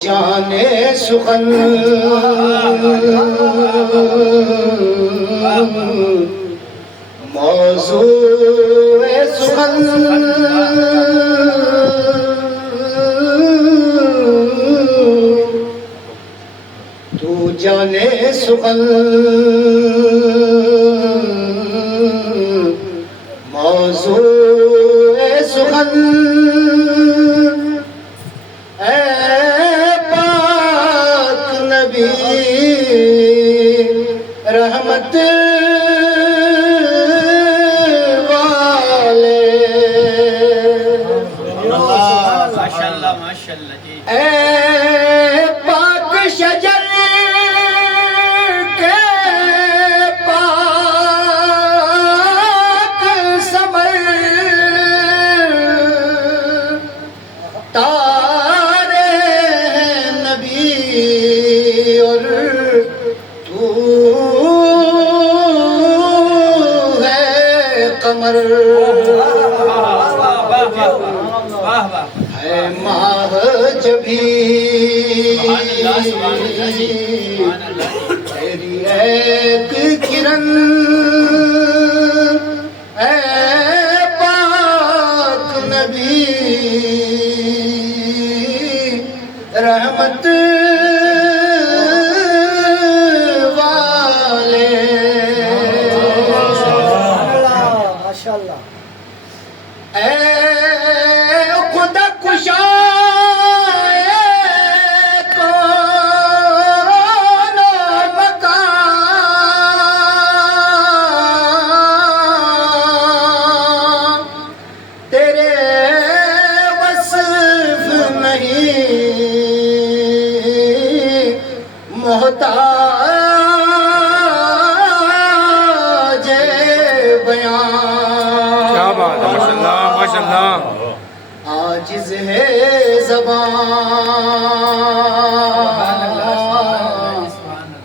جانے سخن موضوع سخن تو جانے سخن موضوع سخن رحمت والے ماشاءاللہ ماشاءاللہ جی اے پاک شجر کے پاک ثمر تارے نبی اور قمر ہے ماہ جبھی تیری ایک کرن اے پاک نبی رحمت اے خدا کشائے کون مکان تیرے وصف نہیں محتاج بیان عاجز ہے زبان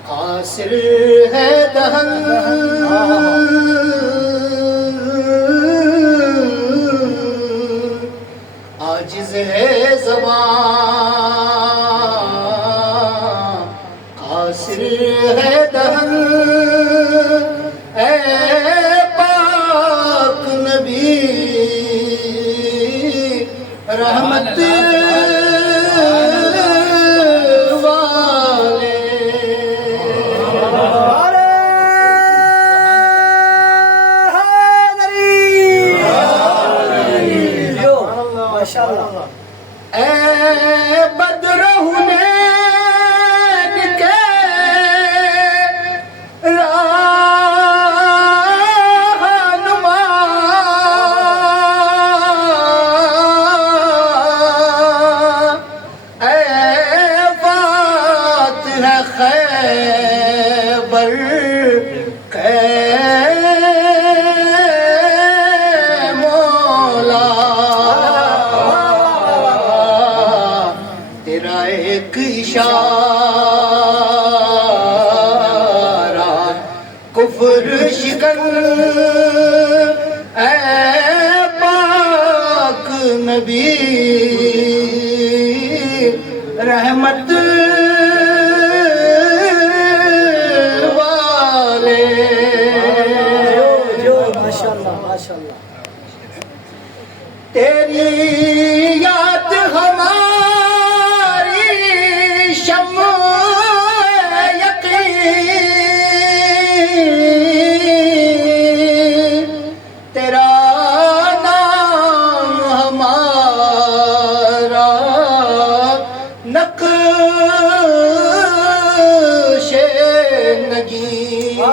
قاصر ہے دہن عاجز ہے زبان قاصر ہے دہن اے پاک نبی رحمت والے اے بدر حنین کے خیبر کے مولا تیرا ایک اشارہ کفر شکن اے پاک نبی رحمت تیری یاد ہماری شمع یقین تیرا نام ہمارا نقش نگین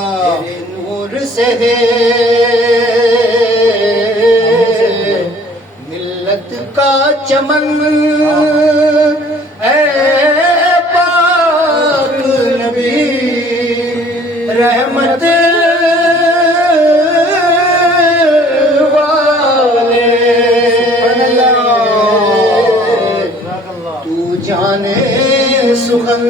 تیرے نور سے ہے ملت کا چمن اے پاک نبی رحمت والے تو جانے سخن